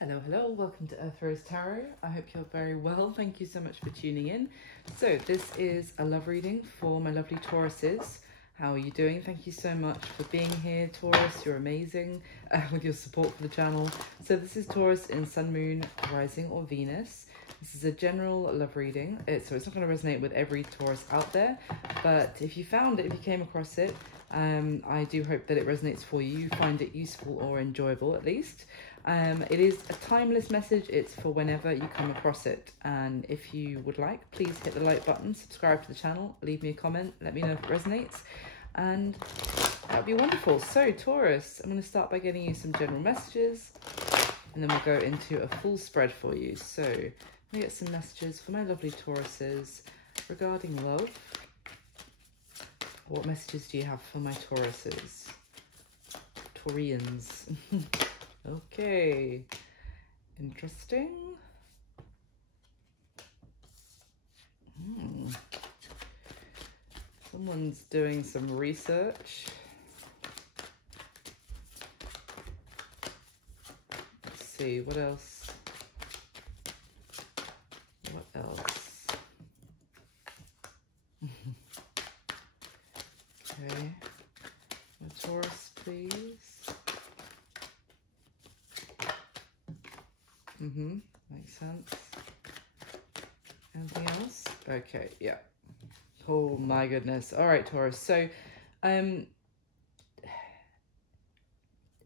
Hello, hello, welcome to Earth Rose Tarot. I hope you're very well. Thank you so much for tuning in. So this is a love reading for my lovely Tauruses. How are you doing? Thank you so much for being here, Taurus. You're amazing with your support for the channel. So this is Taurus in Sun, Moon, Rising or Venus. This is a general love reading. So it's not going to resonate with every Taurus out there, but if you found it, if you came across it, I do hope that it resonates for you. You find it useful or enjoyable at least. It is a timeless message. It's for whenever you come across it. And if you would like, please hit the like button, subscribe to the channel, leave me a comment, let me know if it resonates. And that would be wonderful. So Taurus, I'm going to start by getting you some general messages, and then we'll go into a full spread for you. So let me get some messages for my lovely Tauruses regarding love. What messages do you have for my Tauruses? Taurians. Okay, interesting. Someone's doing some research. Let's see, what else? What else? Okay, a Taurus, please. Makes sense. Anything else? Okay, yeah. Oh my goodness. All right, Taurus. So,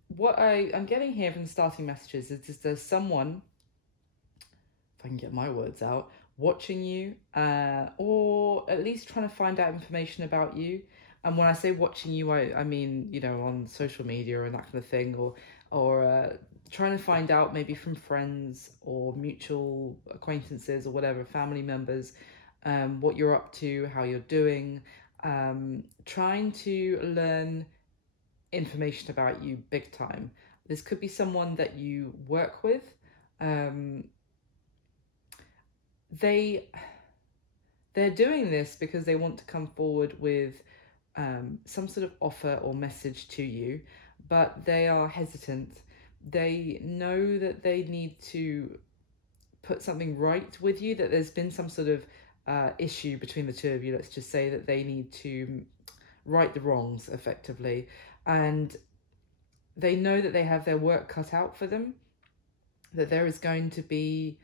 what I'm getting here from the starting messages is there's someone, if I can get my words out, watching you, or at least trying to find out information about you. And when I say watching you, I mean, you know, on social media and that kind of thing, or trying to find out maybe from friends or mutual acquaintances or whatever, family members, what you're up to, how you're doing, trying to learn information about you big time. This could be someone that you work with. They're doing this because they want to come forward with some sort of offer or message to you, but they are hesitant. They know that they need to put something right with you, that there's been some sort of issue between the two of you. Let's just say that they need to right the wrongs effectively, and they know that they have their work cut out for them, that there is going to be,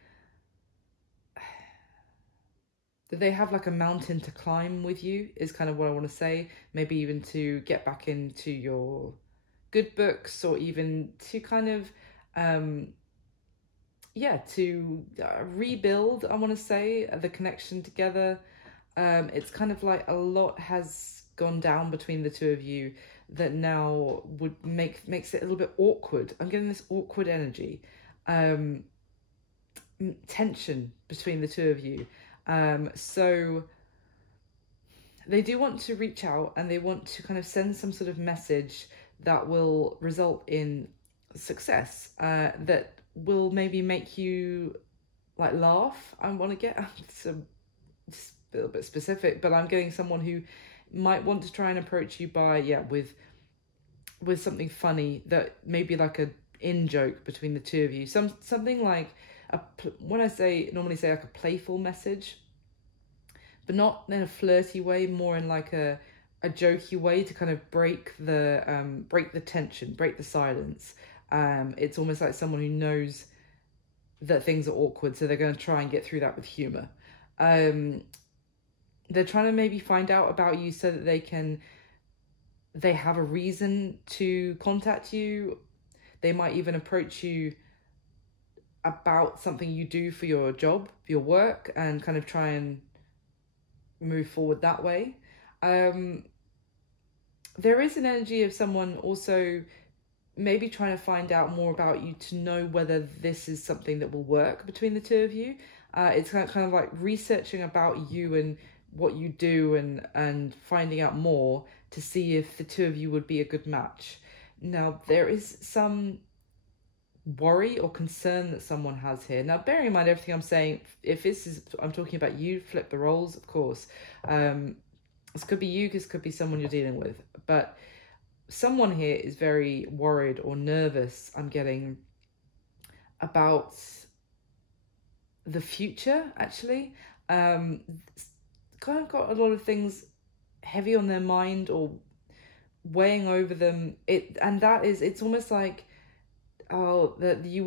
that they have like a mountain to climb with you is kind of what I want to say. Maybe even to get back into your good books, or even to kind of to rebuild, I want to say, the connection together. It's kind of like a lot has gone down between the two of you that now would makes it a little bit awkward. I'm getting this awkward energy, tension between the two of you. So they do want to reach out, and they want to kind of send some sort of message that will result in success, that will maybe make you like laugh. I want to get it's a little bit specific, but I'm getting someone who might want to try and approach you by with something funny, that maybe like a in joke between the two of you, something like when I normally say like a playful message, but not in a flirty way, more in like a jokey way, to kind of break the tension, break the silence. It's almost like someone who knows that things are awkward, so they're going to try and get through that with humor. They're trying to maybe find out about you so that they have a reason to contact you. They might even approach you about something you do for your job, for your work, and kind of try and move forward that way. There is an energy of someone also maybe trying to find out more about you, to know whether this is something that will work between the two of you. It's kind of like researching about you and what you do, and finding out more to see if the two of you would be a good match. Now, there is some worry or concern that someone has here. Now, bearing in mind everything I'm saying, if I'm talking about you, flip the roles, of course. This could be you, this could be someone you're dealing with, but someone here is very worried or nervous, I'm getting, about the future, actually. Kind of got a lot of things heavy on their mind or weighing over them. It's almost like, oh, that there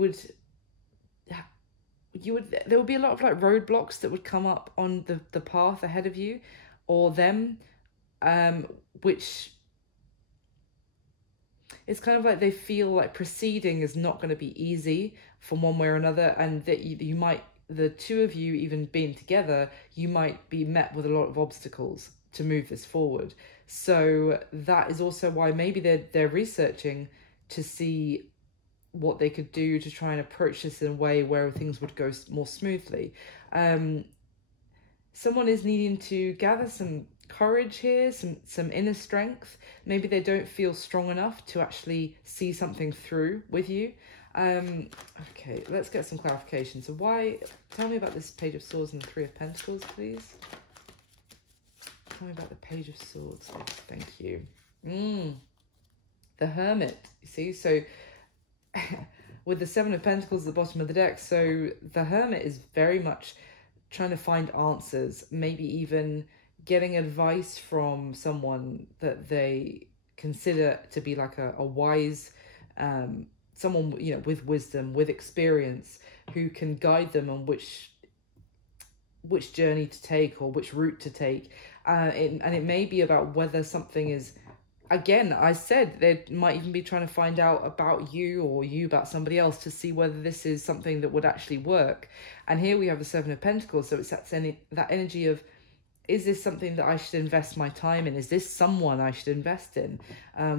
would be a lot of like roadblocks that would come up on the path ahead of you or them, which it's kind of like they feel like proceeding is not going to be easy from one way or another, and that you might, the two of you even being together, you might be met with a lot of obstacles to move this forward. So that is also why maybe they're researching to see what they could do to try and approach this in a way where things would go more smoothly. Someone is needing to gather some courage here, some inner strength. Maybe they don't feel strong enough to actually see something through with you. Okay, let's get some clarification. So tell me about this Page of Swords and the Three of Pentacles, please. Tell me about the Page of Swords. Thank you. The Hermit, you see? So with the Seven of Pentacles at the bottom of the deck, so the Hermit is very much trying to find answers, maybe even getting advice from someone that they consider to be like a wise, someone, you know, with wisdom, with experience, who can guide them on which journey to take or which route to take. And it may be about whether something is, again, I said they might even be trying to find out about you or you about somebody else to see whether this is something that would actually work. And here we have the Seven of Pentacles. So it's that energy of, is this something that I should invest my time in? Is this someone I should invest in?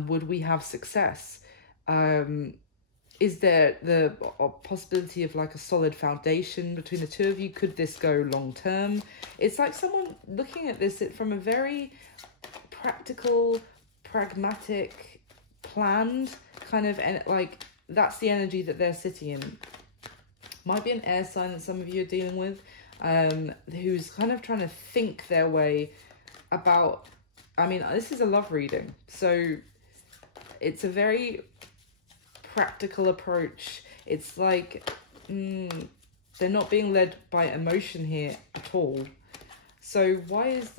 Would we have success? Is there the possibility of like a solid foundation between the two of you? Could this go long term? It's like someone looking at this from a very practical, pragmatic, planned kind of, and like that's the energy that they're sitting in. Might be an air sign that some of you are dealing with, who's kind of trying to think their way about, I mean, this is a love reading, so it's a very practical approach. It's like they're not being led by emotion here at all. So why is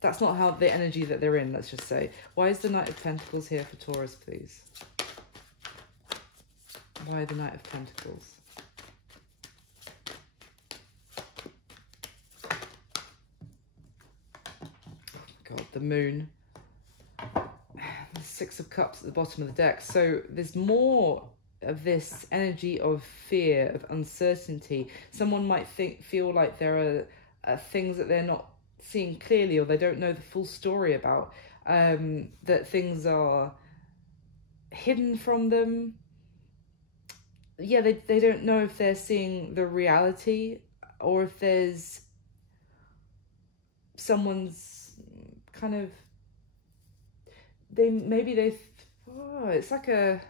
that's not how the energy that they're in, let's just say. Why is the Knight of Pentacles here for Taurus, please? Why the Knight of Pentacles? God, the Moon. The Six of Cups at the bottom of the deck. So there's more of this energy of fear, of uncertainty. Someone might feel like there are things that they're not seeing clearly, or they don't know the full story about, that things are hidden from them. Yeah, they don't know if they're seeing the reality, or if there's someone's kind of, it's like a,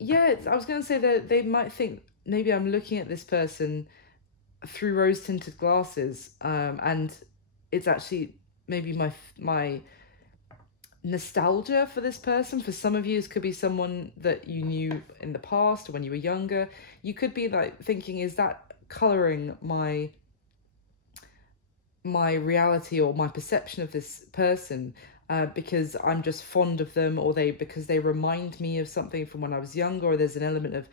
yeah, I was going to say that they might think, maybe I'm looking at this person through rose-tinted glasses, and it's actually maybe my nostalgia for this person. For some of you, this could be someone that you knew in the past or when you were younger. You could be like thinking, is that coloring my reality or my perception of this person, because I'm just fond of them, or because they remind me of something from when I was younger, or there's an element of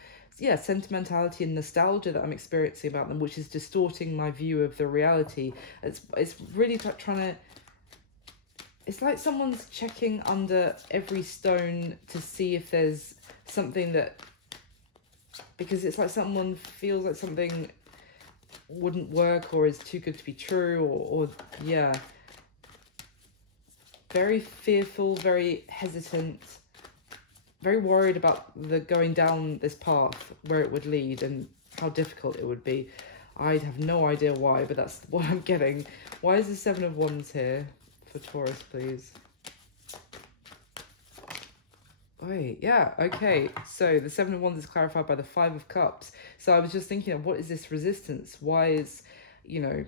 sentimentality and nostalgia that I'm experiencing about them, which is distorting my view of the reality. It's really trying to, it's like someone's checking under every stone to see if there's something that, because it's like someone feels like something wouldn't work or is too good to be true, or yeah, very fearful, very hesitant, very worried about going down this path, where it would lead and how difficult it would be. I have no idea why, but that's what I'm getting. Why is the Seven of Wands here for Taurus, please? Wait, yeah, okay. So the Seven of Wands is clarified by the Five of Cups. So I was just thinking of, what is this resistance? Why is, you know,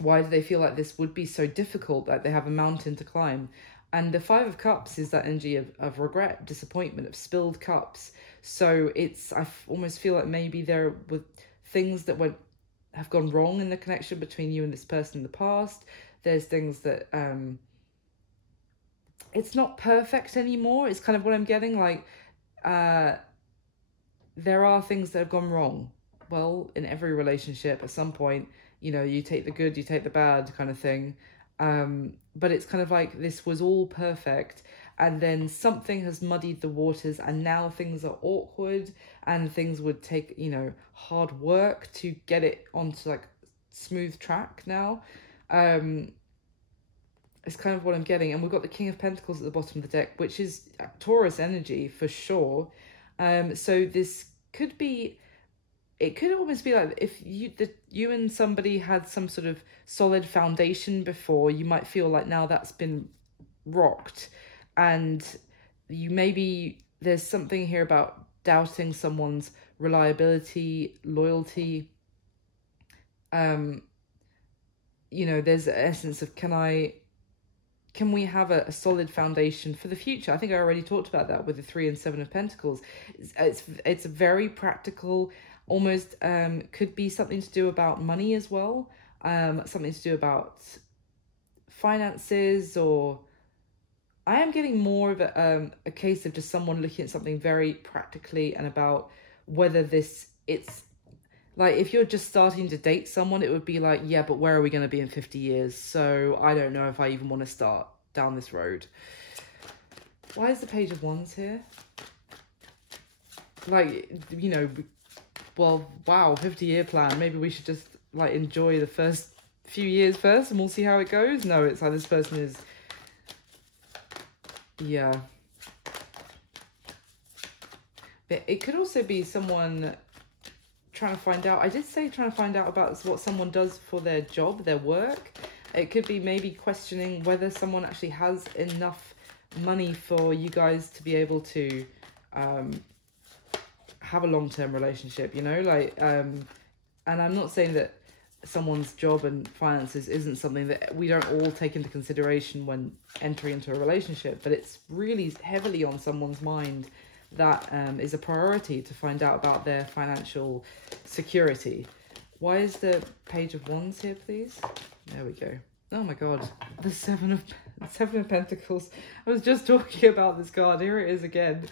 why do they feel like this would be so difficult, like they have a mountain to climb? And the Five of Cups is that energy of regret, disappointment, of spilled cups. So I almost feel like maybe there were things that have gone wrong in the connection between you and this person in the past. There's things that it's not perfect anymore. It's kind of what I'm getting. Like there are things that have gone wrong. Well, in every relationship, at some point, you know, you take the good, you take the bad kind of thing. But it's kind of like this was all perfect, and then something has muddied the waters, and now things are awkward, and things would take, you know, hard work to get it onto like smooth track now. It's kind of what I'm getting. And we've got the King of Pentacles at the bottom of the deck, which is Taurus energy for sure. So this could be, it could almost be like if you and somebody had some sort of solid foundation before, you might feel like now that's been rocked, and there's something here about doubting someone's reliability, loyalty. You know, there's an essence of can we have a solid foundation for the future? I think I already talked about that with the 3 and 7 of Pentacles. It's very practical. Almost could be something to do about money as well, something to do about finances, or I am getting more of a case of just someone looking at something very practically, and about whether it's like if you're just starting to date someone, it would be like, yeah, but where are we going to be in 50 years? So I don't know if I even want to start down this road. Why is the Page of Wands here? Like, you know, well, wow, 50-year plan. Maybe we should just like enjoy the first few years first and we'll see how it goes. No, it's like this person is, yeah. But it could also be someone trying to find out, I did say trying to find out about what someone does for their job, their work. It could be maybe questioning whether someone actually has enough money for you guys to be able to have a long-term relationship, you know, like and I'm not saying that someone's job and finances isn't something that we don't all take into consideration when entering into a relationship, but it's really heavily on someone's mind. That is a priority to find out about their financial security. Why is the Page of Wands here, please? There we go. Oh my god, the Seven of Pentacles. I was just talking about this card. Here it is again.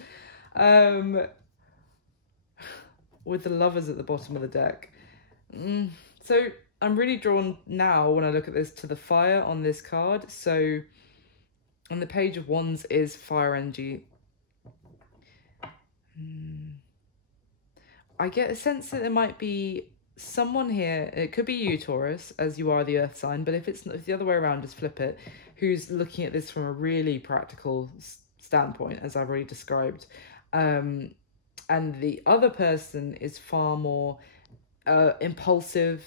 With the Lovers at the bottom of the deck. So I'm really drawn now when I look at this to the fire on this card. So on the Page of Wands is fire energy. I get a sense that there might be someone here, it could be you, Taurus, as you are the earth sign, but if it's the other way around, just flip it, who's looking at this from a really practical standpoint, as I've already described. And the other person is far more impulsive,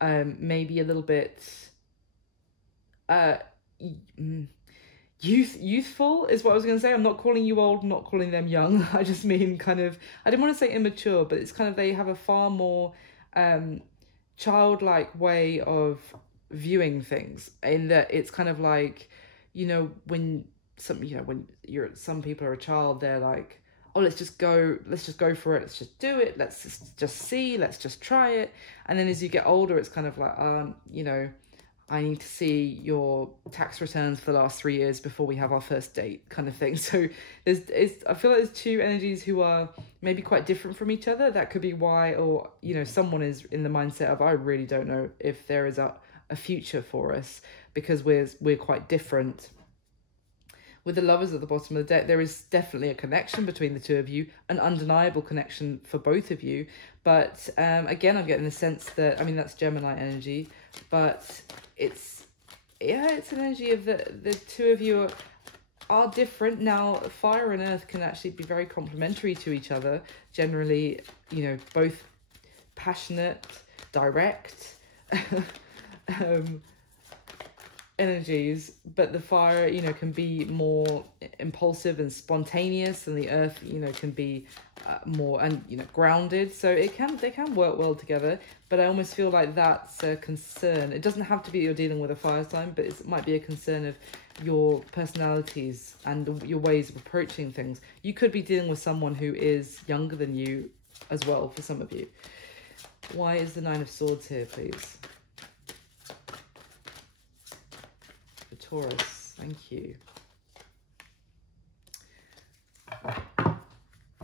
maybe a little bit youthful is what I was going to say. I'm not calling you old, I'm not calling them young. I just mean kind of, I didn't want to say immature, but it's kind of, they have a far more childlike way of viewing things, in that it's kind of like, you know, when some people are a child, they're like, oh, let's just go for it, let's just do it, let's just see, let's just try it. And then as you get older, it's kind of like, you know, I need to see your tax returns for the last 3 years before we have our first date, kind of thing. So I feel like there's two energies who are maybe quite different from each other. That could be why, or, you know, someone is in the mindset of, I really don't know if there is a future for us, because we're quite different. With the Lovers at the bottom of the deck, there is definitely a connection between the two of you, an undeniable connection for both of you. But again, I'm getting the sense that, I mean, that's Gemini energy, but it's an energy of the two of you are different. Now, fire and earth can actually be very complementary to each other. Generally, you know, both passionate, direct, energies, but the fire, you know, can be more impulsive and spontaneous, and the earth, you know, can be more, and you know, grounded. So they can work well together, but I almost feel like that's a concern. It doesn't have to be you're dealing with a fire sign, but it might be a concern of your personalities and your ways of approaching things. You could be dealing with someone who is younger than you as well, for some of you. Why is the Nine of Swords here, please? For Taurus, thank you.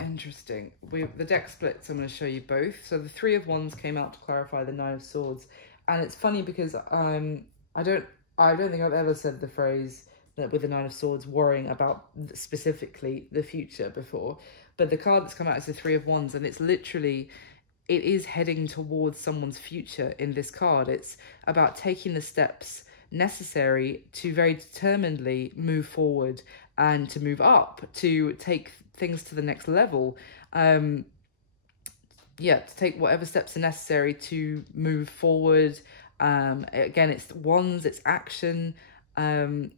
Interesting. The deck splits. I'm going to show you both. So the Three of Wands came out to clarify the Nine of Swords, and it's funny because I don't think I've ever said the phrase that with the Nine of Swords worrying about specifically the future before, but the card that's come out is the Three of Wands, and it's literally, it is heading towards someone's future in this card. It's about taking the steps necessary to very determinedly move forward and to move up, to take things to the next level. Yeah, to take whatever steps are necessary to move forward. Again, it's wands, it's action. And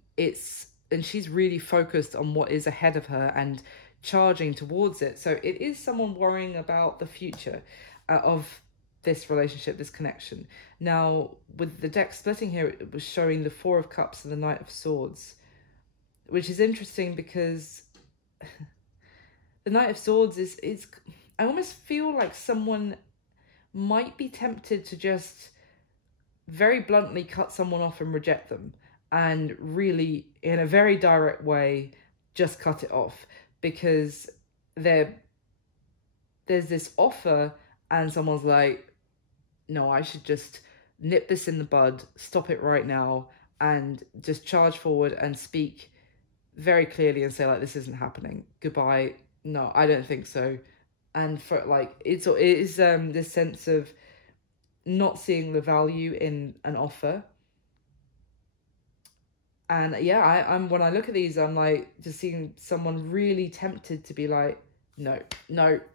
she's really focused on what is ahead of her and charging towards it. So it is someone worrying about the future of this relationship, this connection. Now, with the deck splitting here, it was showing the Four of Cups and the Knight of Swords, which is interesting because the Knight of Swords is I almost feel like someone might be tempted to just very bluntly cut someone off and reject them, and really in a very direct way just cut it off, because there's this offer and someone's like, no, I should just nip this in the bud, stop it right now, and just charge forward and speak very clearly and say, like, this isn't happening, goodbye, no, I don't think so. And for like, it is this sense of not seeing the value in an offer. And yeah, I'm when I look at these, I'm like just seeing someone really tempted to be like, no,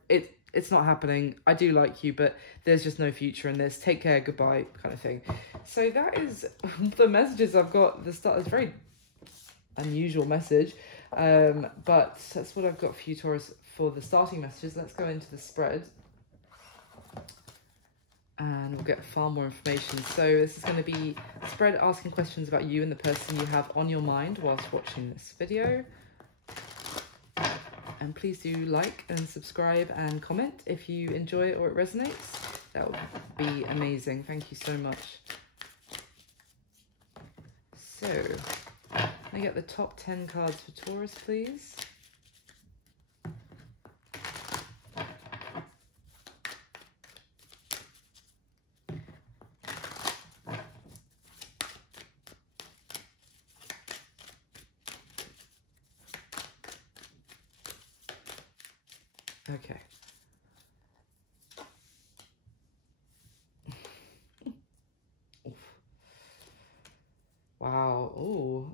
it's not happening. I do like you, but there's just no future in this. Take care, goodbye, kind of thing. So that is the messages I've got at the start. It's a very unusual message, but that's what I've got for you, Taurus, for the starting messages. Let's go into the spread, and we'll get far more information. So this is going to be a spread asking questions about you and the person you have on your mind whilst watching this video. And please do like and subscribe and comment if you enjoy it or it resonates. That would be amazing. Thank you so much. So, can I get the top 10 cards for Taurus, please? Okay. Wow. Oh.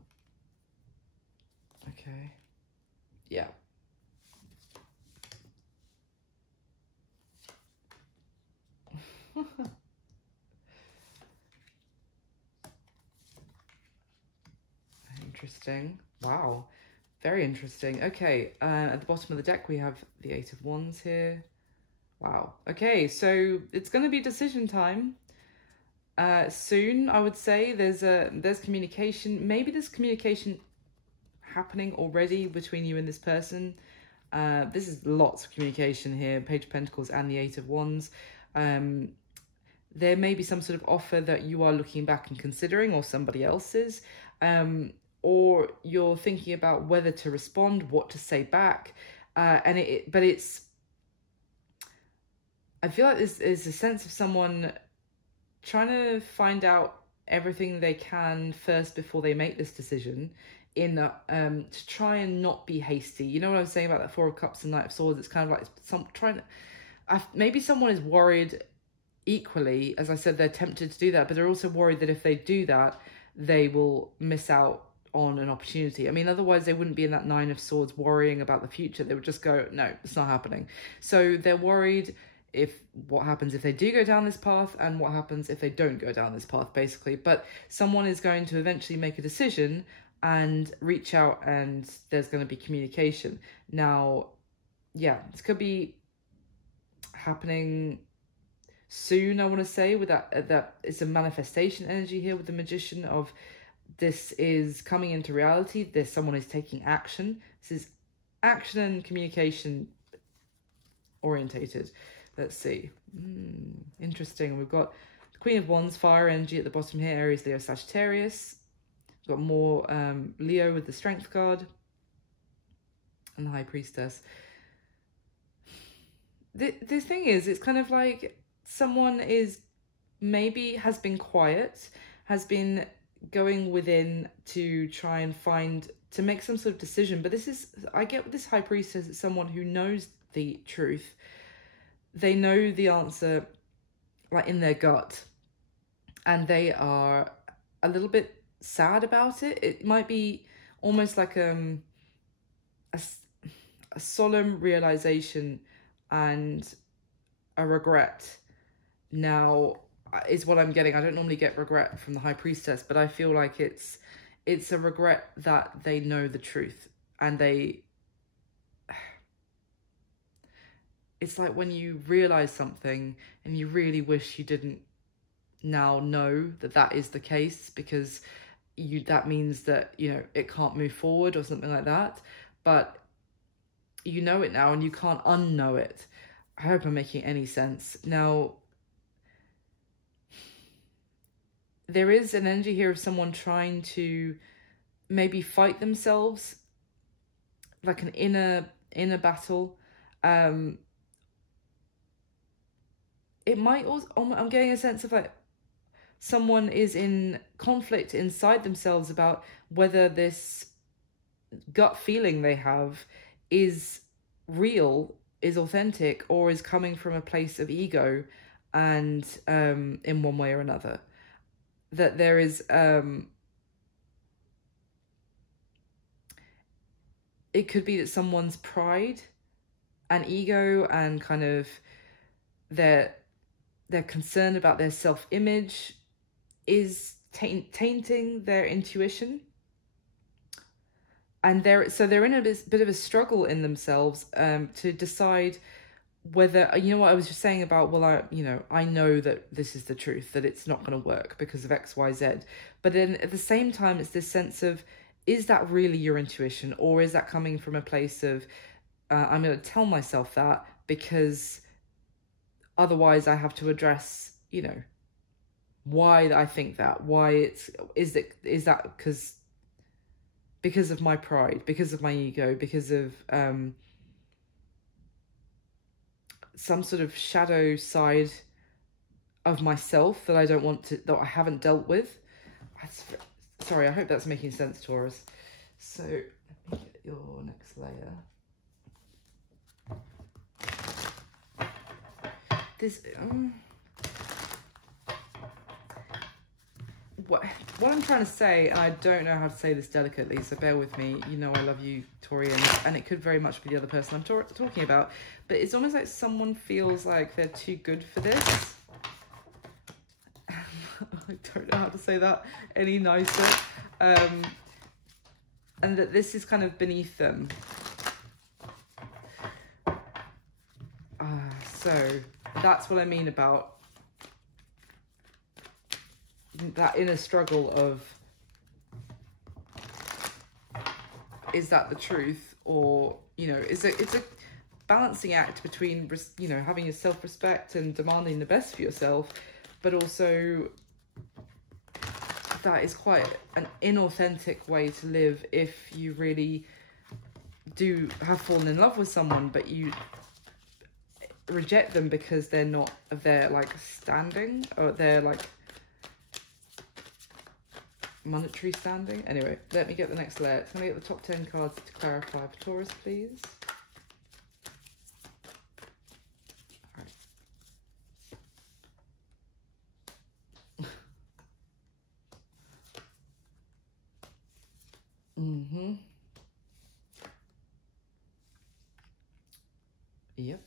Okay. Yeah. Interesting. Wow. Very interesting. Okay, at the bottom of the deck, we have the Eight of Wands here. Wow. Okay, so it's going to be decision time soon, I would say. There's communication. Maybe there's communication happening already between you and this person. This is lots of communication here, Page of Pentacles and the Eight of Wands. There may be some sort of offer that you are looking back and considering, or somebody else's. Or you're thinking about whether to respond, what to say back, but it's, I feel like this is a sense of someone trying to find out everything they can first before they make this decision, in that to try and not be hasty. You know what I was saying about that Four of Cups and Knight of Swords? It's kind of like maybe someone is worried equally, as I said, they're tempted to do that, but they're also worried that if they do that, they will miss out on an opportunity. I mean, otherwise they wouldn't be in that Nine of Swords worrying about the future. They would just go, no, it's not happening. So they're worried what happens if they do go down this path, and what happens if they don't go down this path, basically. But someone is going to eventually make a decision and reach out, and there's going to be communication. Now, yeah, this could be happening soon, I want to say, with that it's a manifestation energy here with the Magician of this is coming into reality. Someone is taking action. This is action and communication orientated. Let's see. Interesting. We've got the Queen of Wands, fire energy at the bottom here, Aries, Leo, Sagittarius. We've got more Leo with the Strength card and the High Priestess. The thing is, it's kind of like someone is maybe has been quiet, has been going within to try and to make some sort of decision. But I get with this High Priestess, it's someone who knows the truth. They know the answer, like, in their gut, and they are a little bit sad about it. It might be almost like a solemn realization and a regret. Now is what I'm getting. I don't normally get regret from the High Priestess, but I feel like it's a regret that they know the truth, and it's like when you realize something and you really wish you didn't now know that is the case, because that means that, you know, it can't move forward or something like that. But you know it now and you can't unknow it. I hope I'm making any sense. Now, there is an energy here of someone trying to maybe fight themselves, like an inner battle. It might also, I'm getting a sense of like someone is in conflict inside themselves about whether this gut feeling they have is real, is authentic, or is coming from a place of ego, and in one way or another. That there is it could be that someone's pride and ego and kind of their concern about their self-image is tainting their intuition. And they're in a bit of a struggle in themselves to decide whether, you know what I was just saying about, well, I know that this is the truth, that it's not going to work because of X, Y, Z. But then at the same time, it's this sense of, is that really your intuition? Or is that coming from a place of, I'm going to tell myself that because otherwise I have to address, you know, why I think that, why is that because of my pride, because of my ego, because of some sort of shadow side of myself that I don't want to, that I haven't dealt with. Sorry, I hope that's making sense, Taurus. So let me get your next layer. This what I'm trying to say, and I don't know how to say this delicately, so bear with me. You know I love you, Taurians, and it could very much be the other person I'm talking about, but it's almost like someone feels like they're too good for this. I don't know how to say that any nicer. And that this is kind of beneath them. So that's what I mean about that inner struggle of, is that the truth? Or, you know, it's a balancing act between, you know, having your self-respect and demanding the best for yourself, but also that is quite an inauthentic way to live if you really do have fallen in love with someone, but you reject them because they're not of their like standing, or their like monetary standing. Anyway, let me get the next layer. Can I get the top 10 cards to clarify for Taurus, please? Yep.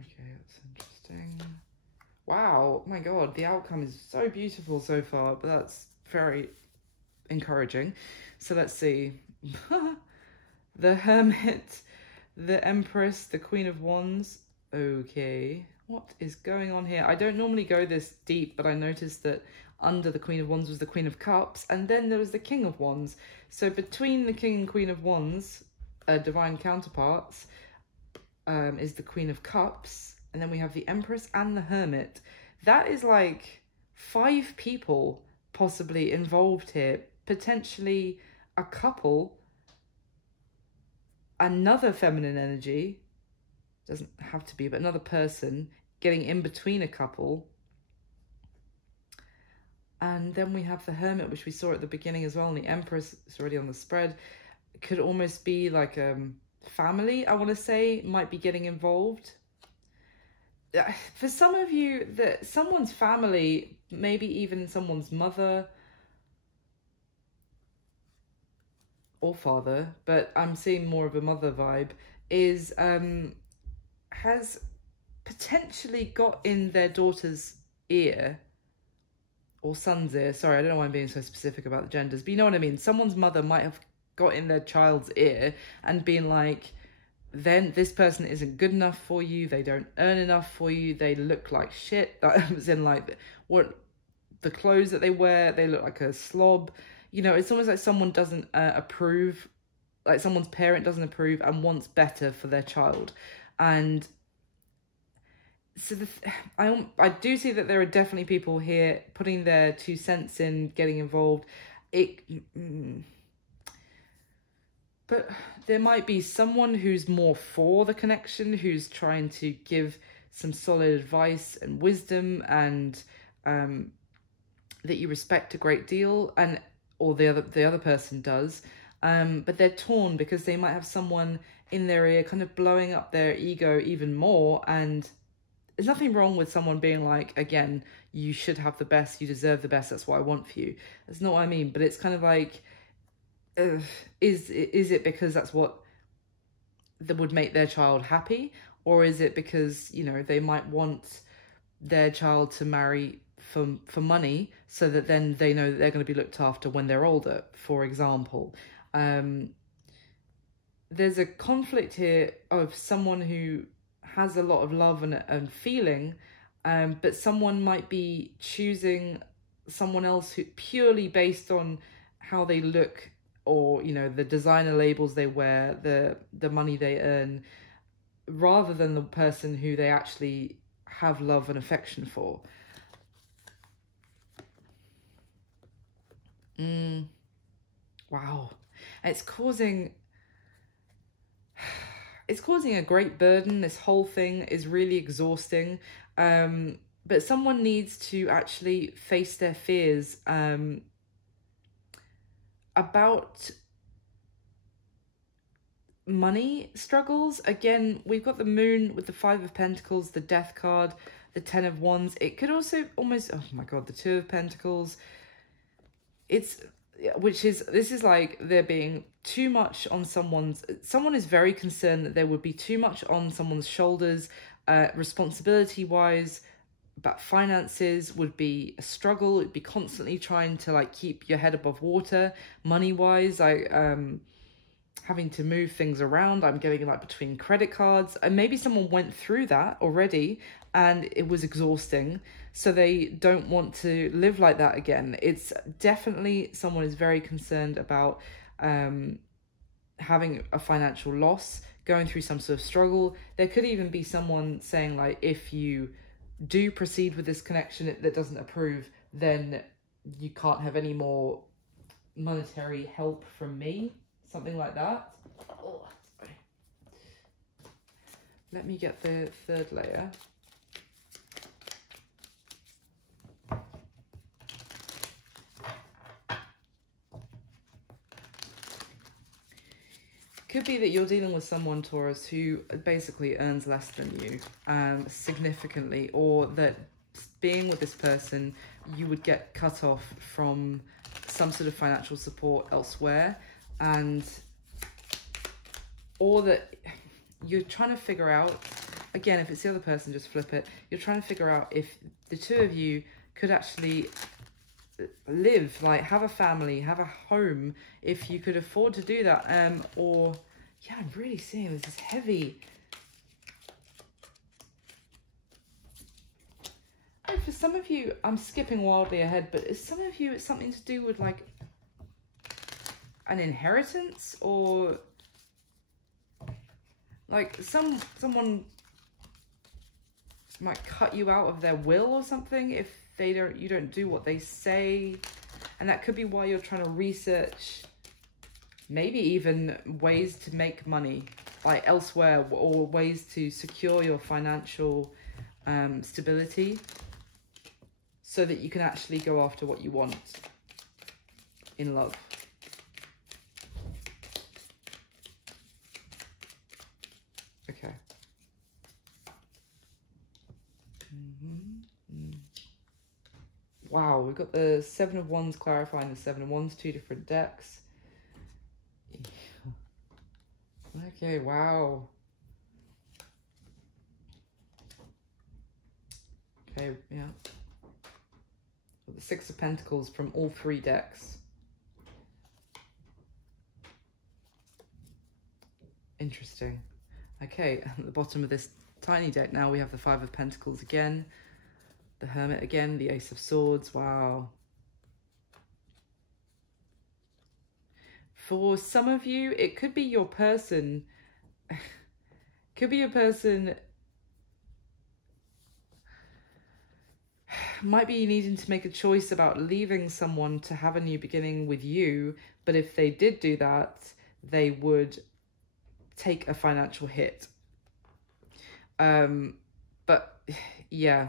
Okay, that's interesting. Wow, oh my God, the outcome is so beautiful so far, but that's very encouraging. So let's see. The Hermit, the Empress, the Queen of Wands. Okay, what is going on here? I don't normally go this deep, but I noticed that under the Queen of Wands was the Queen of Cups, and then there was the King of Wands. So between the King and Queen of Wands, divine counterparts, is the Queen of Cups, and then we have the Empress and the Hermit. That is like 5 people possibly involved here, potentially a couple, another feminine energy, doesn't have to be, but another person getting in between a couple. And then we have the Hermit, which we saw at the beginning as well, and the Empress is already on the spread. It could almost be like family, I want to say, might be getting involved. For some of you, that someone's family, maybe even someone's mother or father, but I'm seeing more of a mother vibe, is has potentially got in their daughter's ear or son's ear. Sorry, I don't know why I'm being so specific about the genders, but you know what I mean. Someone's mother might have got in their child's ear and been like, then this person isn't good enough for you, they don't earn enough for you, they look like shit. That was in like what the clothes that they wear, they look like a slob. You know, it's almost like someone doesn't approve, like someone's parent doesn't approve and wants better for their child. And so I do see that there are definitely people here putting their 2 cents in, getting involved. But there might be someone who's more for the connection, who's trying to give some solid advice and wisdom, and that you respect a great deal, and or the other person does. But they're torn because they might have someone in their ear kind of blowing up their ego even more. And there's nothing wrong with someone being like, again, you should have the best, you deserve the best, that's what I want for you. That's not what I mean, but it's kind of like, is it because that's what that would make their child happy? Or is it because, you know, they might want their child to marry for money so that then they know that they're going to be looked after when they're older, for example. There's a conflict here of someone who has a lot of love and feeling, but someone might be choosing someone else who purely based on how they look, or, you know, the designer labels they wear, the money they earn, rather than the person who they actually have love and affection for. Wow. It's causing a great burden. This whole thing is really exhausting. But someone needs to actually face their fears about money struggles. Again, we've got the Moon with the 5 of Pentacles, the Death card, the 10 of Wands. It could also almost, oh my God, the 2 of Pentacles. This is like there being too much on someone is very concerned that there would be too much on someone's shoulders, responsibility wise, but finances would be a struggle. It'd be constantly trying to like keep your head above water, money wise, like having to move things around. I'm getting like between credit cards, and maybe someone went through that already and it was exhausting, so they don't want to live like that again. It's definitely someone is very concerned about having a financial loss, going through some sort of struggle. There could even be someone saying like, if you do proceed with this connection that doesn't approve, then you can't have any more monetary help from me, something like that. Oh, sorry. Let me get the 3rd layer. Could be that you're dealing with someone, Taurus, who basically earns less than you, significantly, or that being with this person, you would get cut off from some sort of financial support elsewhere, or that you're trying to figure out again, if it's the other person, just flip it. You're trying to figure out if the two of you could actually live, like have a family, have a home, if you could afford to do that. Or, yeah, I'm really seeing this is heavy. Oh, for some of you, I'm skipping wildly ahead, but some of you, it's something to do with like an inheritance, or like someone might cut you out of their will or something if you don't do what they say. And that could be why you're trying to research maybe even ways to make money like elsewhere, or ways to secure your financial stability so that you can actually go after what you want in love. Okay. Wow, we've got the Seven of Wands clarifying the Seven of Wands, two different decks. Okay, wow. Okay, yeah. Got the Six of Pentacles from all three decks. Interesting. Okay, at the bottom of this tiny deck now we have the Five of Pentacles again. The Hermit again, the Ace of Swords, wow. For some of you, it could be your person, might be needing to make a choice about leaving someone to have a new beginning with you, but if they did do that, they would take a financial hit. But yeah.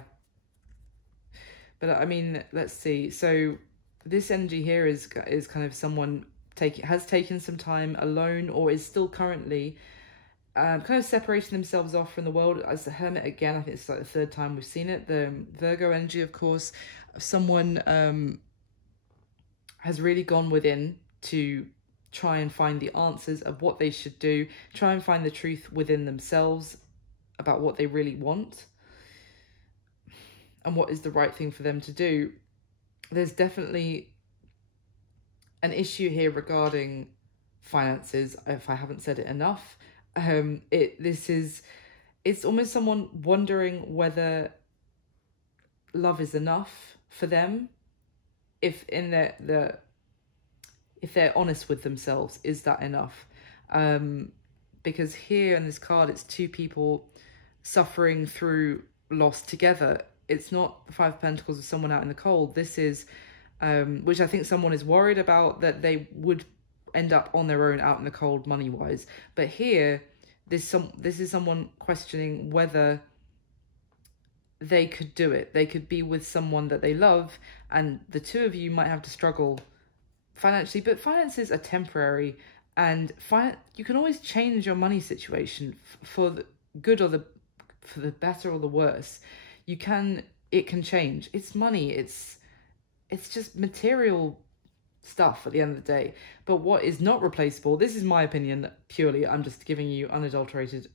But I mean, let's see. So this energy here is kind of someone has taken some time alone, or is still currently kind of separating themselves off from the world. As the Hermit again, I think it's like the third time we've seen it. The Virgo energy, of course, someone has really gone within to try and find the answers of what they should do, try and find the truth within themselves about what they really want and what is the right thing for them to do. There's definitely an issue here regarding finances, if I haven't said it enough. It's almost someone wondering whether love is enough for them, if they're honest with themselves, is that enough? Because here in this card, it's two people suffering through loss together. It's not the Five of Pentacles with someone out in the cold. This is, which I think someone is worried about, that they would end up on their own out in the cold money-wise. But here, this is someone questioning whether they could do it. They could be with someone that they love, and the two of you might have to struggle financially, but finances are temporary, and you can always change your money situation for the good, or for the better or the worse. It can change. It's money. It's just material stuff at the end of the day. But what is not replaceable, this is my opinion purely, I'm just giving you unadulterated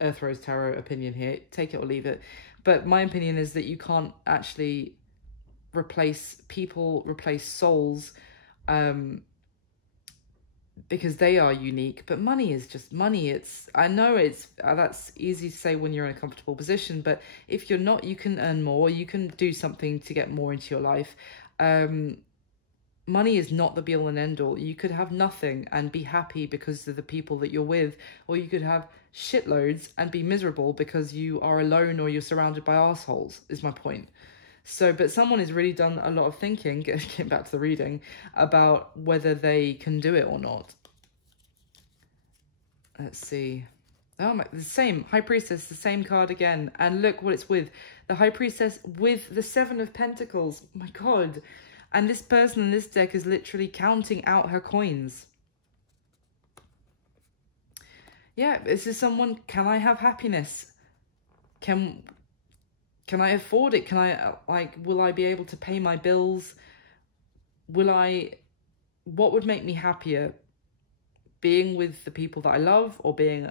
Earth Rose Tarot opinion here, take it or leave it, but my opinion is that you can't actually replace people, replace souls, because they are unique. But money is just money. I know that's easy to say when you're in a comfortable position, but if you're not, you can earn more, you can do something to get more into your life. Money is not the be all and end all. You could have nothing and be happy because of the people that you're with, or you could have shitloads and be miserable because you are alone or you're surrounded by assholes, is my point. So, but someone has really done a lot of thinking, getting back to the reading, about whether they can do it or not. Let's see. Oh my, the same. High Priestess, the same card again. And look what it's with. The High Priestess with the Seven of Pentacles. Oh my God. And this person in this deck is literally counting out her coins. Yeah, this is someone, can I have happiness? Can I afford it? Can I, will I be able to pay my bills? What would make me happier? Being with the people that I love, or being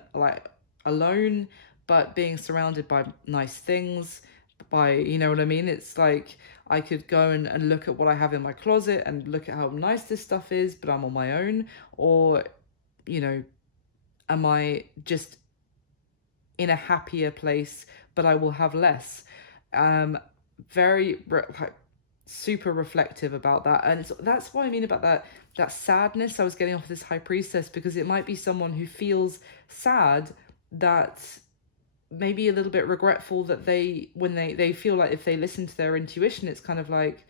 alone, but being surrounded by nice things, by, you know what I mean? It's like I could go and look at what I have in my closet and look at how nice this stuff is, but I'm on my own. Or, you know, am I just in a happier place, but I will have less? Super reflective about that. And that's what I mean about that sadness I was getting off this High Priestess, because it might be someone who feels sad, that maybe a little bit regretful, that when they feel like if they listen to their intuition, it's kind of like,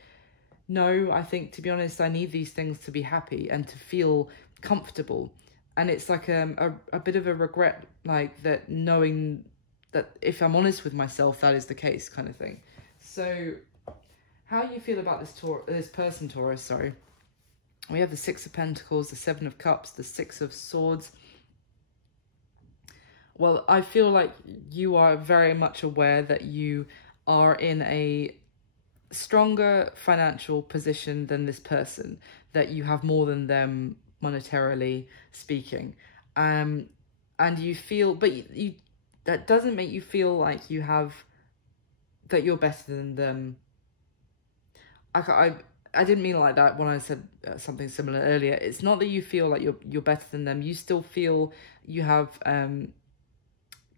no, I think, to be honest, I need these things to be happy and to feel comfortable. And it's like a bit of a regret, like that, knowing that if I'm honest with myself, that is the case, kind of thing. So how you feel about this person, Taurus, sorry. We have the Six of Pentacles, the Seven of Cups, the Six of Swords. Well, I feel like you are very much aware that you are in a stronger financial position than this person, that you have more than them monetarily speaking. And you feel, but you that doesn't make you feel like you have, that you're better than them. I didn't mean like that when I said something similar earlier. It's not that you feel like you're better than them. You still feel you have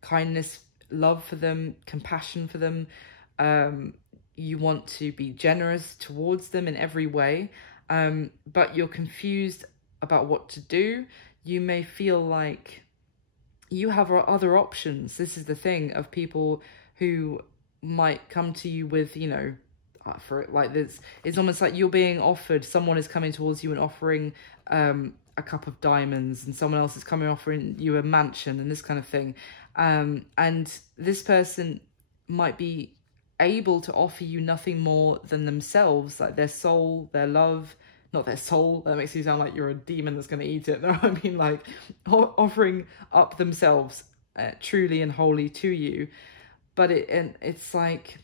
kindness, love for them, compassion for them. You want to be generous towards them in every way, but you're confused about what to do. You may feel like you have other options. This is the thing of people who might come to you with, you know, for it like this, it's almost like you're being offered, someone is coming towards you and offering a cup of diamonds, and someone else is coming offering you a mansion and this kind of thing. And this person might be able to offer you nothing more than themselves, like their soul, their love. Not their soul, that makes you sound like you're a demon that's going to eat it. No, I mean like offering up themselves truly and wholly to you. But it's like,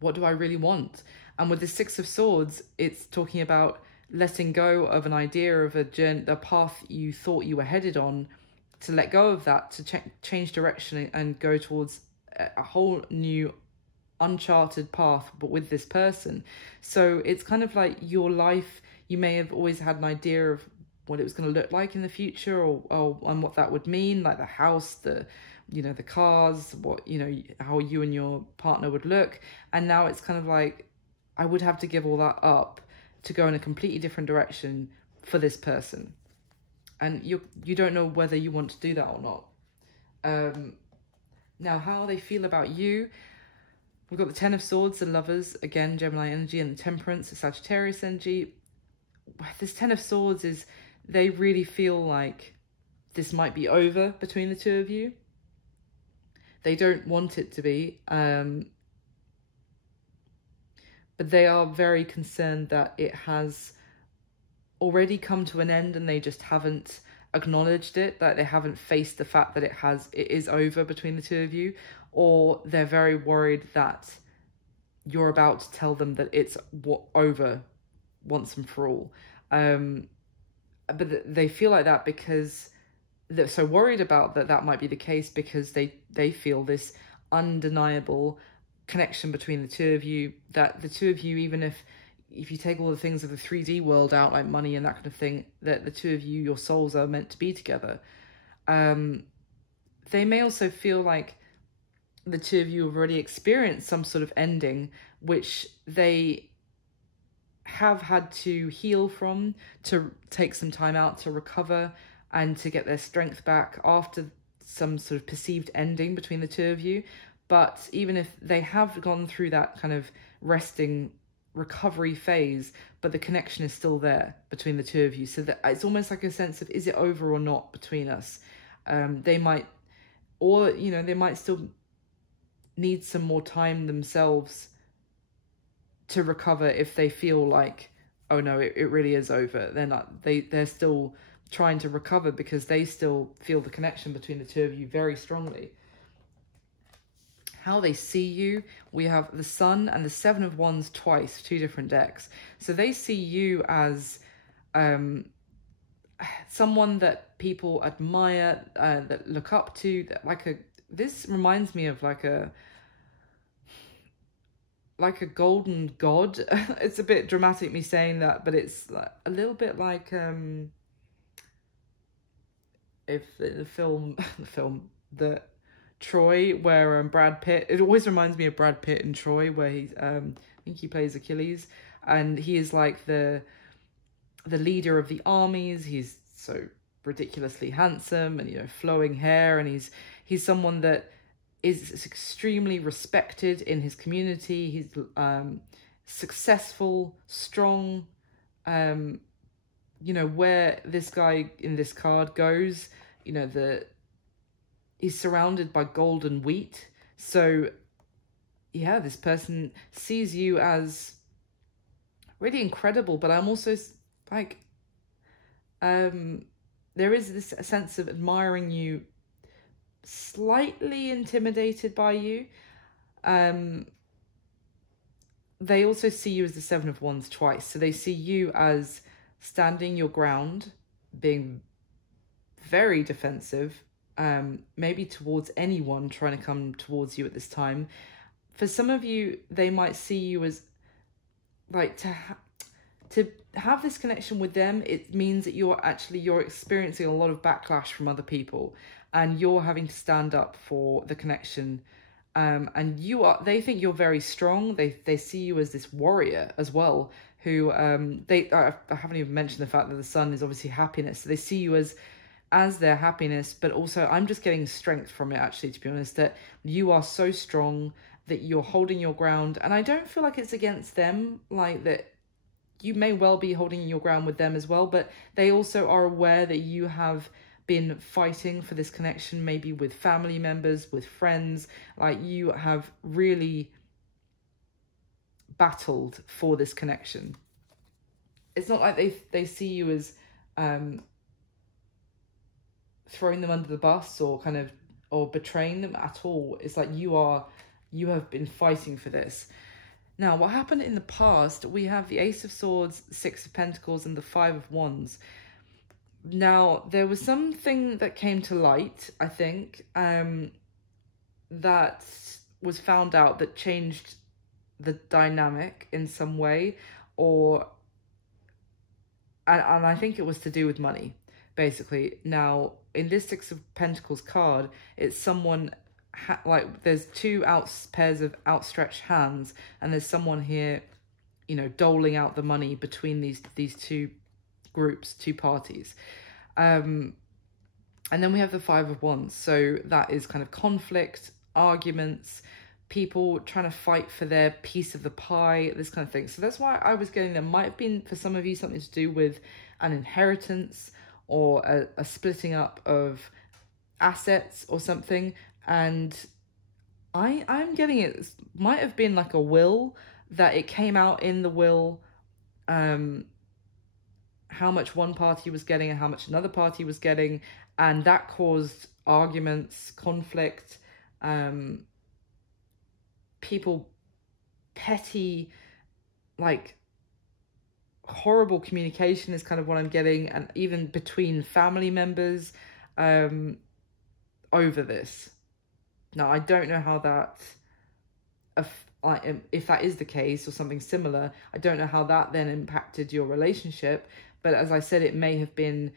what do I really want? And with the Six of Swords, it's talking about letting go of an idea of a journey, the path you thought you were headed on, to let go of that, to change direction and go towards a whole new uncharted path, but with this person. So it's kind of like your life, you may have always had an idea of what it was going to look like in the future, or and what that would mean, like the house, the, you know, the cars, what, you know, how you and your partner would look. And now it's kind of like, I would have to give all that up to go in a completely different direction for this person. And you don't know whether you want to do that or not. Now, how they feel about you. We've got the Ten of Swords, the Lovers, again, Gemini energy, and the Temperance, the Sagittarius energy. This Ten of Swords is, they really feel like this might be over between the two of you. They don't want it to be, but they are very concerned that it has already come to an end, and they just haven't acknowledged it, that they haven't faced the fact that it is over between the two of you. Or they're very worried that you're about to tell them that it's over once and for all. But they feel like that because they're so worried about that might be the case, because they feel this undeniable connection between the two of you, that the two of you, even if you take all the things of the 3D world out, like money and that kind of thing, that the two of you, your souls are meant to be together. They may also feel like the two of you have already experienced some sort of ending, which they have had to heal from, to take some time out to recover and to get their strength back after some sort of perceived ending between the two of you. But even if they have gone through that kind of resting recovery phase, but the connection is still there between the two of you. So that it's almost like a sense of, is it over or not between us? They might, or, you know, they might still need some more time themselves to recover if they feel like, oh no, it really is over. They're still trying to recover because they still feel the connection between the two of you very strongly. How they see you, we have the Sun and the Seven of Wands twice, two different decks. So they see you as someone that people admire, that look up to, that like this reminds me of like a golden god. It's a bit dramatic me saying that, but it's like a little bit like if the film the Troy, where Brad Pitt, it always reminds me of Brad Pitt in Troy, where he's I think he plays Achilles, and he is like the leader of the armies. He's so ridiculously handsome, and, you know, flowing hair, and he's someone that is extremely respected in his community. He's successful, strong. You know, where this guy in this card goes, you know, he's surrounded by golden wheat. So yeah, this person sees you as really incredible, but I'm also like, there is this sense of admiring you, slightly intimidated by you. They also see you as the Seven of Wands twice. So they see you as standing your ground, being very defensive, maybe towards anyone trying to come towards you at this time. For some of you, they might see you as like, to have this connection with them, it means that you're experiencing a lot of backlash from other people, and you're having to stand up for the connection. And they think you're very strong. They see you as this warrior as well, who I haven't even mentioned the fact that the sun is obviously happiness. So they see you as their happiness, but also I'm just getting strength from it, actually, to be honest, that you are so strong, that you're holding your ground. And I don't feel like it's against them, like that you may well be holding your ground with them as well, but they also are aware that you have been fighting for this connection, maybe with family members, with friends. Like, you have really battled for this connection. It's not like they see you as throwing them under the bus or betraying them at all. It's like you have been fighting for this. Now, what happened in the past, we have the Ace of Swords, Six of Pentacles, and the Five of Wands. Now, there was something that came to light, I think, that was found out that changed the dynamic in some way, and I think it was to do with money, basically. Now, in this Six of Pentacles card, it's someone, like, there's two pairs of outstretched hands, and there's someone here, you know, doling out the money between these two groups, two parties. And then we have the Five of Wands. So that is kind of conflict, arguments, people trying to fight for their piece of the pie, this kind of thing. So that's why I was getting, there might have been, for some of you, something to do with an inheritance or a splitting up of assets or something. And I'm getting it might have been like a will, that it came out in the will, how much one party was getting and how much another party was getting, and that caused arguments, conflict, people, petty, like, horrible communication is kind of what I'm getting, and even between family members over this. Now, I don't know how that, if that is the case or something similar, I don't know how that then impacted your relationship. But as I said, it may have been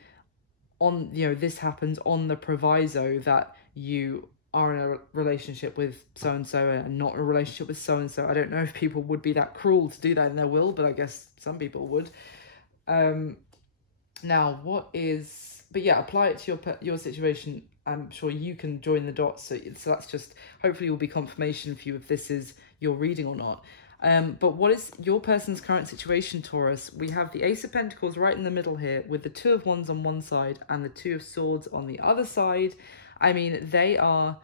on, you know, this happens on the proviso that you are in a relationship with so-and-so and not in a relationship with so-and-so. I don't know if people would be that cruel to do that in their will, but I guess some people would. Now, but yeah, apply it to your situation. I'm sure you can join the dots. So that's just, hopefully will be confirmation for you if this is your reading or not. But what is your person's current situation, Taurus? We have the Ace of Pentacles right in the middle here, with the Two of Wands on one side and the Two of Swords on the other side. I mean, they are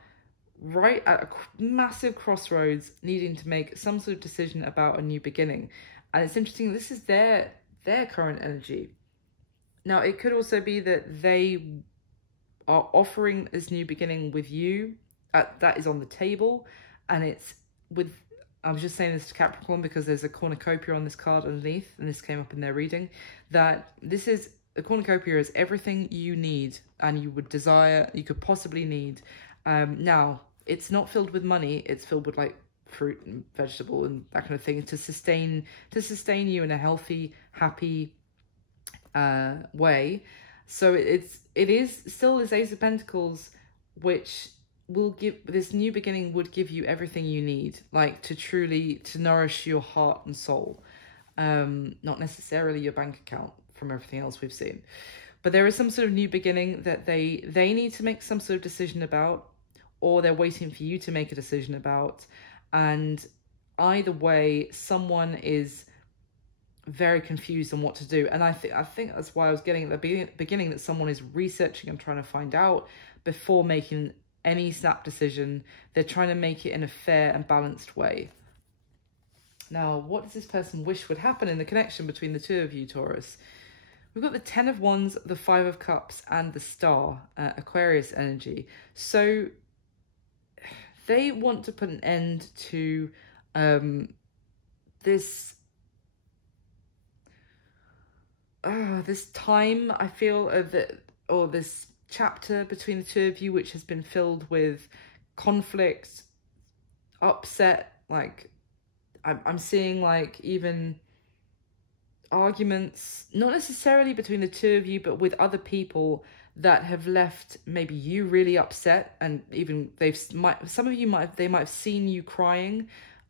right at a massive crossroads, needing to make some sort of decision about a new beginning. And it's interesting, this is their current energy. Now, it could also be that they are offering this new beginning with you. That is on the table. And it's with, I was just saying this to Capricorn because there's a cornucopia on this card underneath, and this came up in their reading, that this is, a cornucopia is everything you need and you would desire, you could possibly need. Now, it's not filled with money. It's filled with like fruit and vegetable and that kind of thing to sustain you in a healthy, happy way. So it is still this Ace of Pentacles, which will give, this new beginning would give you everything you need, like to nourish your heart and soul, not necessarily your bank account from everything else we've seen. But there is some sort of new beginning that they need to make some sort of decision about, or they're waiting for you to make a decision about. And either way, someone is very confused on what to do. And I think that's why I was getting at the beginning that someone is researching and trying to find out before making any snap decision. They're trying to make it in a fair and balanced way. Now, what does this person wish would happen in the connection between the two of you, Taurus? We've got the 10 of Wands, the 5 of Cups, and the Star, Aquarius energy. So they want to put an end to this time, I feel, or this chapter between the two of you, which has been filled with conflict, upset. Like I'm seeing like even arguments, not necessarily between the two of you, but with other people that have left maybe you really upset, and even some of you might have seen you crying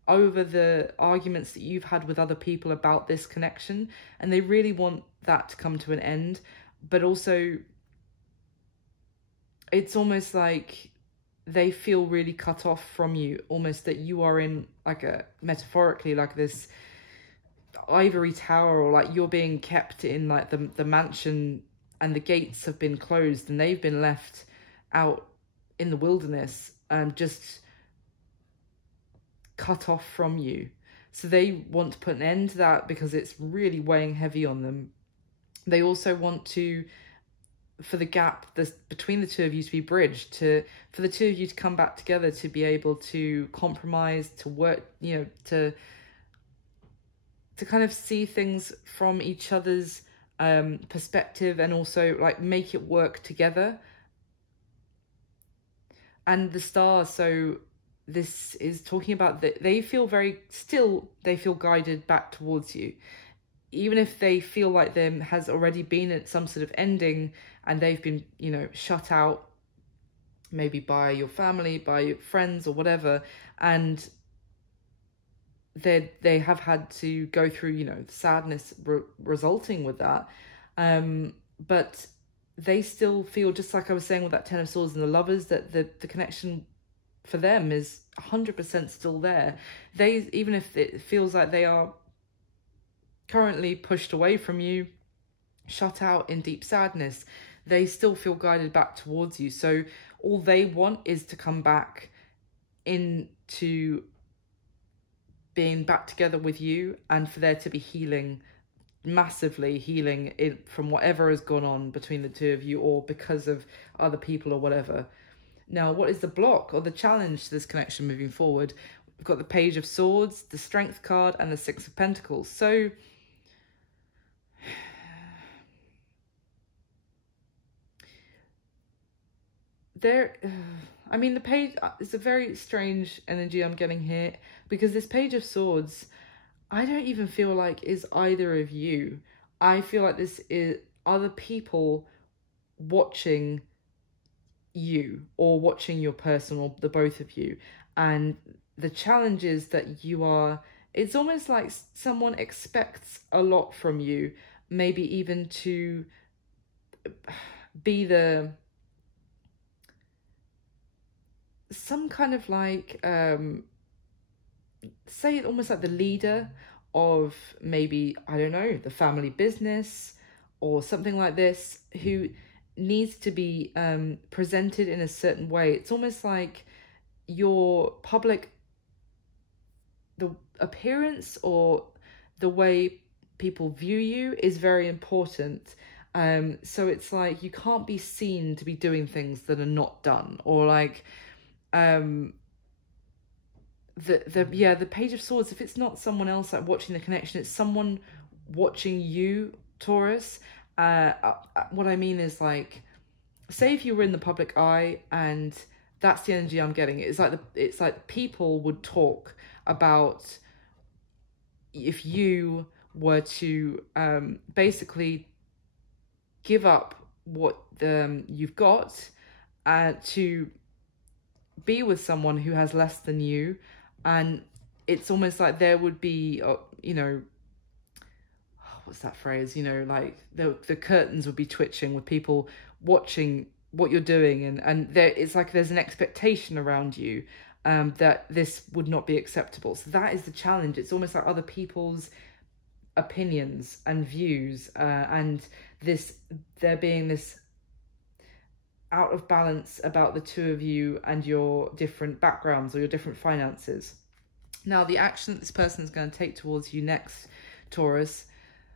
over the arguments that you've had with other people about this connection, and they really want that to come to an end. But also it's almost like they feel really cut off from you, almost that you are in like metaphorically like this ivory tower, or like you're being kept in like the mansion, and the gates have been closed and they've been left out in the wilderness and just cut off from you. So they want to put an end to that because it's really weighing heavy on them. They also want for the gap between the two of you to be bridged, for the two of you to come back together, to be able to compromise, to work, to kind of see things from each other's perspective, and also like make it work together. And the Star, so this is talking about that they feel they feel guided back towards you, even if they feel like there has already been at some sort of ending and they've been shut out maybe by your family, by your friends or whatever, and they have had to go through the sadness resulting with that, but they still feel, just like I was saying with that 10 of Swords and the Lovers, that the connection for them is 100% still there. Even if it feels like they are currently pushed away from you, shut out in deep sadness, they still feel guided back towards you. So all they want is to come back into being back together with you, and for there to be healing, massively healing from whatever has gone on between the two of you, or because of other people or whatever. Now, what is the block or the challenge to this connection moving forward? We've got the Page of Swords, the Strength card, and the 6 of Pentacles. So the page is a very strange energy I'm getting here, because this Page of Swords, I don't even feel like is either of you. I feel like this is other people watching you, or watching your person, or the both of you. And the challenge is that it's almost like someone expects a lot from you, maybe even to be some kind of like, say it almost like the leader of maybe, I don't know, the family business or something like this, who needs to be presented in a certain way. It's almost like your public, the appearance or the way people view you is very important. So it's like you can't be seen to be doing things that are not done, or like the Page of Swords, if it's not someone else like watching the connection, it's someone watching you, Taurus. What I mean is, like, say if you were in the public eye and That's the energy I'm getting. It's like people would talk about if you were to basically give up what you've got to be with someone who has less than you. And it's almost like there would be, you know, what's that phrase? You know, like the curtains would be twitching with people watching what you're doing, and it's like there's an expectation around you that this would not be acceptable. So that is the challenge. It's almost like other people's opinions and views, and there being this out of balance about the two of you and your different backgrounds or your different finances. Now, the action that this person is going to take towards you next, Taurus,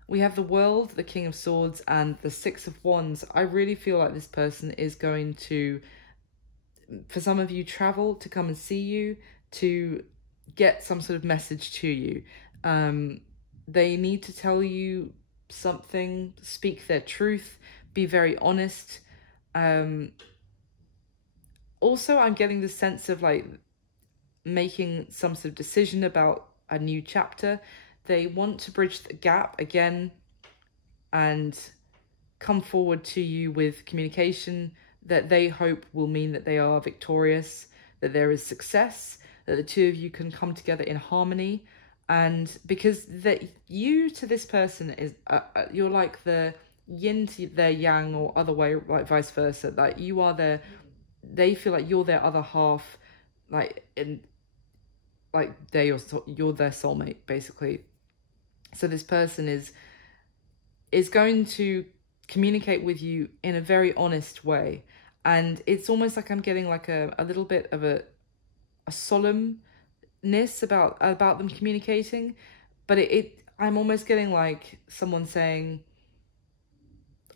we have the World, the King of Swords, and the Six of Wands. I really feel like this person is going to, for some of you, travel to come and see you, to get some sort of message to you. They need to tell you something, speak their truth, be very honest. Also, I'm getting the sense of like making some sort of decision about a new chapter. They want to bridge the gap again and come forward to you with communication that they hope will mean that they are victorious, that there is success, that the two of you can come together in harmony. And because that you to this person is, you're like the yin to their yang, or other way, like vice versa. Like you are their, they feel like you're their other half, like you're their soulmate, basically. So this person is going to communicate with you in a very honest way. And it's almost like I'm getting like a little bit of a solemnness about them communicating. But I'm almost getting like someone saying,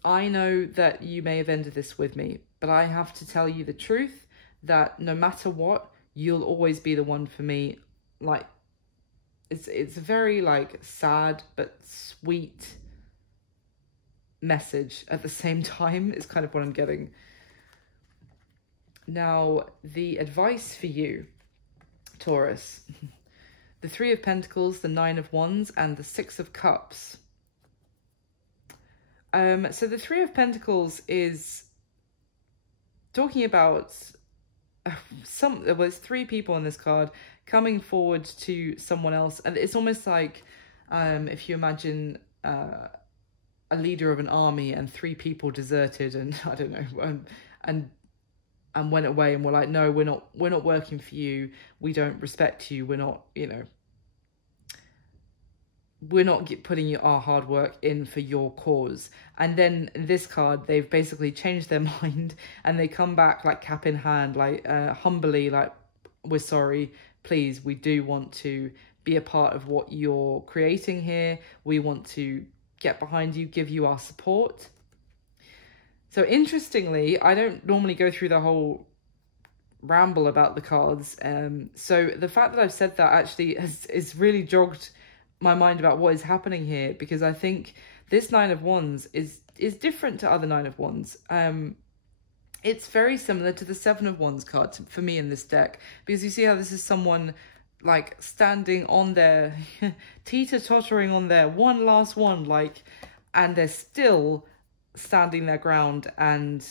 I know that you may have ended this with me, but I have to tell you the truth, that no matter what, you'll always be the one for me. Like, it's a very like sad but sweet message at the same time. Is kind of what I'm getting. Now, the advice for you, Taurus, the Three of Pentacles, the Nine of Wands, and the Six of Cups. So the Three of Pentacles is talking about there's three people on this card coming forward to someone else, and it's almost like if you imagine a leader of an army and three people deserted, and I don't know, and went away and were like, no, we're not working for you, we don't respect you, we're not, you know, we're not putting our hard work in for your cause. And then this card, they've basically changed their mind and they come back like cap in hand, like humbly, like, we're sorry, please, we do want to be a part of what you're creating here. We want to get behind you, give you our support. So interestingly, I don't normally go through the whole ramble about the cards. So the fact that I've said that actually is really jogged my mind about what is happening here, because I think this Nine of Wands is different to other Nine of Wands. It's very similar to the Seven of Wands card for me in this deck, because you see how this is someone like standing on their teeter-tottering on their one last one, like, and they're still standing their ground and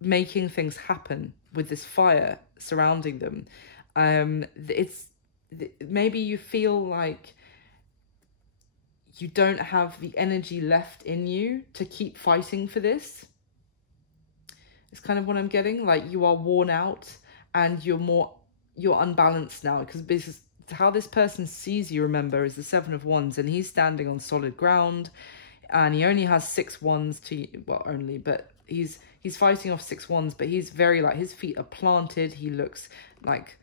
making things happen with this fire surrounding them. Maybe you feel like you don't have the energy left in you to keep fighting for this. It's kind of what I'm getting. Like, you are worn out and you're unbalanced now, because this is how this person sees you, remember, is the Seven of Wands, and he's standing on solid ground, and he only has 6 wands but he's fighting off 6 wands, but he's very, like, his feet are planted. He looks like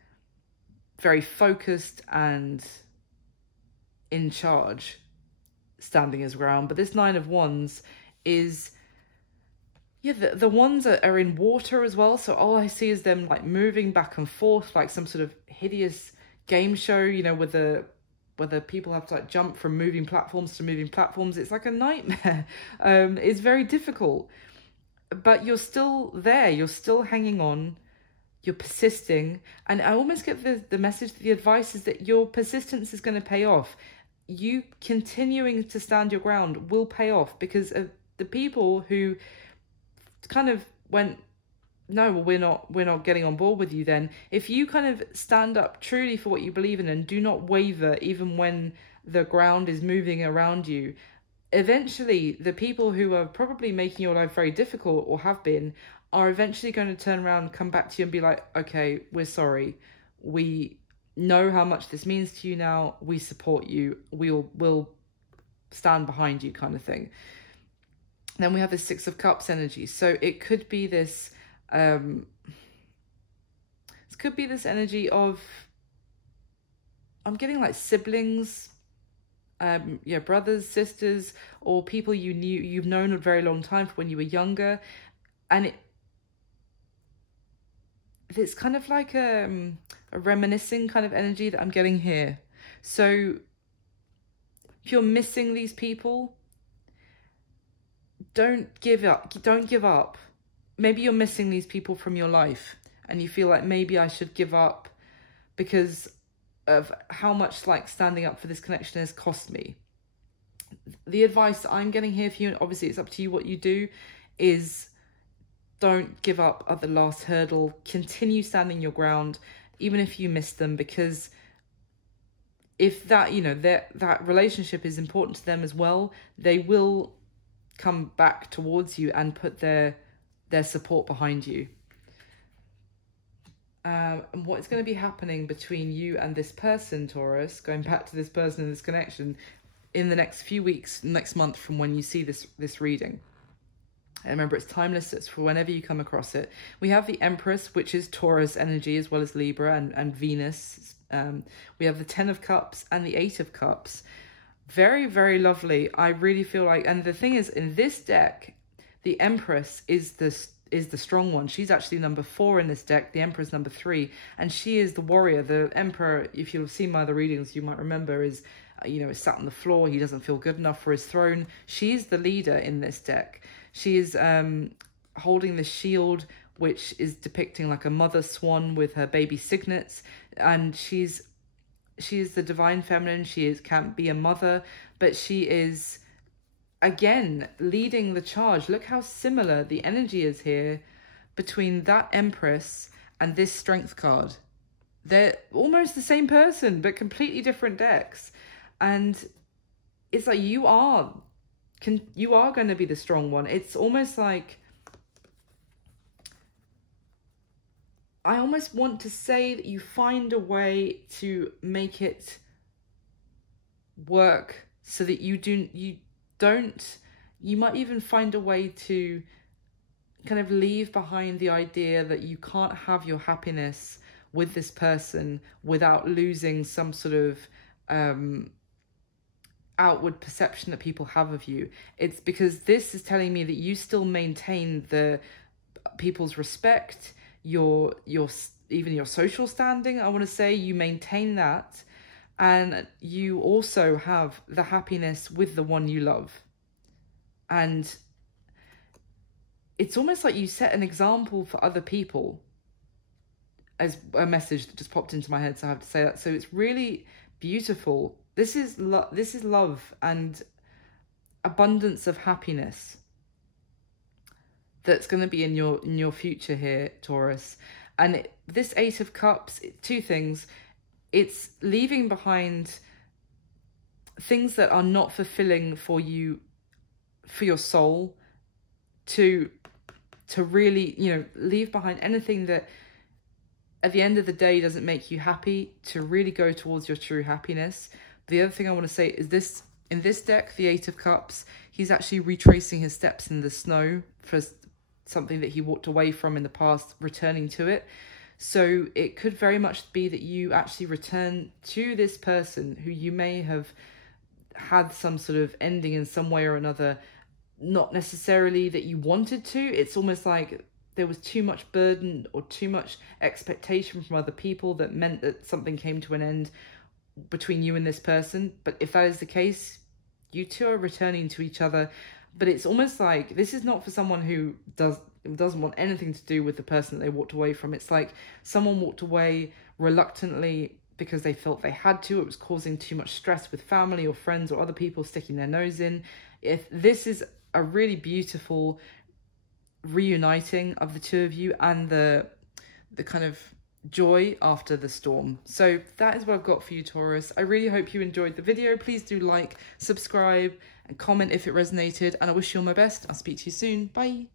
very focused and in charge, standing his ground. But this Nine of Wands is, yeah, the wands are in water as well. So all I see is them like moving back and forth, like some sort of hideous game show, you know, whether people have to like jump from moving platforms to moving platforms. It's like a nightmare. It's very difficult. but you're still there. You're still hanging on. You're persisting. And I almost get the message, the advice is that your persistence is going to pay off. You continuing to stand your ground will pay off, because of the people who kind of went, no, well, we're not getting on board with you then. If you kind of stand up truly for what you believe in and do not waver even when the ground is moving around you, eventually the people who are probably making your life very difficult, or have been, are eventually going to turn around and come back to you and be like, okay, we're sorry. We know how much this means to you now. We support you. We'll stand behind you, kind of thing. Then we have the Six of Cups energy. So it could be this, this could be this energy of, I'm getting like siblings, brothers, sisters, or people you've known a very long time from when you were younger. And it's kind of like a reminiscing kind of energy that I'm getting here. So if you're missing these people, don't give up. Maybe you're missing these people from your life and you feel like, maybe I should give up because of how much like standing up for this connection has cost me. The advice that I'm getting here for you, and obviously it's up to you what you do, is don't give up at the last hurdle. Continue standing your ground, even if you miss them, because if that, that relationship is important to them as well, they will come back towards you and put their support behind you. And what is going to be happening between you and this person, Taurus, going back to this person and this connection, in the next few weeks, next month from when you see this reading. And remember, it's timeless. It's for whenever you come across it. We have the Empress, which is Taurus energy, as well as Libra and Venus. We have the Ten of Cups and the Eight of Cups. Very, very lovely. I really feel like, and the thing is, in this deck, the Empress is the strong one. She's actually number 4 in this deck. The Emperor's number 3, and she is the warrior. The Emperor, if you've seen my other readings, you might remember, is is sat on the floor. He doesn't feel good enough for his throne. She's the leader in this deck. She is holding the shield, which is depicting like a mother swan with her baby cygnets, and she is the divine feminine. Can't be a mother, but she is, again, leading the charge. Look how similar the energy is here between that Empress and this Strength card. They're almost the same person, but completely different decks. And it's like you are going to be the strong one. It's almost like, I almost want to say that you find a way to make it work so that you might even find a way to kind of leave behind the idea that you can't have your happiness with this person without losing some sort of outward perception that people have of you. It's because this is telling me that you still maintain the people's respect, your even your social standing. I want to say you maintain that, and you also have the happiness with the one you love. And it's almost like you set an example for other people, as a message that just popped into my head, so I have to say that. So it's really beautiful. This is love and abundance of happiness that's going to be in your future here, Taurus. And this Eight of Cups, two things. It's leaving behind things that are not fulfilling for you, for your soul, to really, leave behind anything that at the end of the day doesn't make you happy, to really go towards your true happiness. The other thing I want to say is this, in this deck, the Eight of Cups, he's actually retracing his steps in the snow for something that he walked away from in the past, returning to it. So it could very much be that you actually return to this person who you may have had some sort of ending in some way or another, not necessarily that you wanted to. It's almost like there was too much burden or too much expectation from other people that meant that something came to an end between you and this person. But if that is the case, you two are returning to each other. but it's almost like this is not for someone who doesn't want anything to do with the person that they walked away from. It's like someone walked away reluctantly because they felt they had to. It was causing too much stress with family or friends or other people sticking their nose in. If this is a really beautiful reuniting of the two of you and the kind of joy after the storm. So that is what I've got for you, Taurus. I really hope you enjoyed the video. Please do like, subscribe and comment if it resonated, and I wish you all my best. I'll speak to you soon. Bye.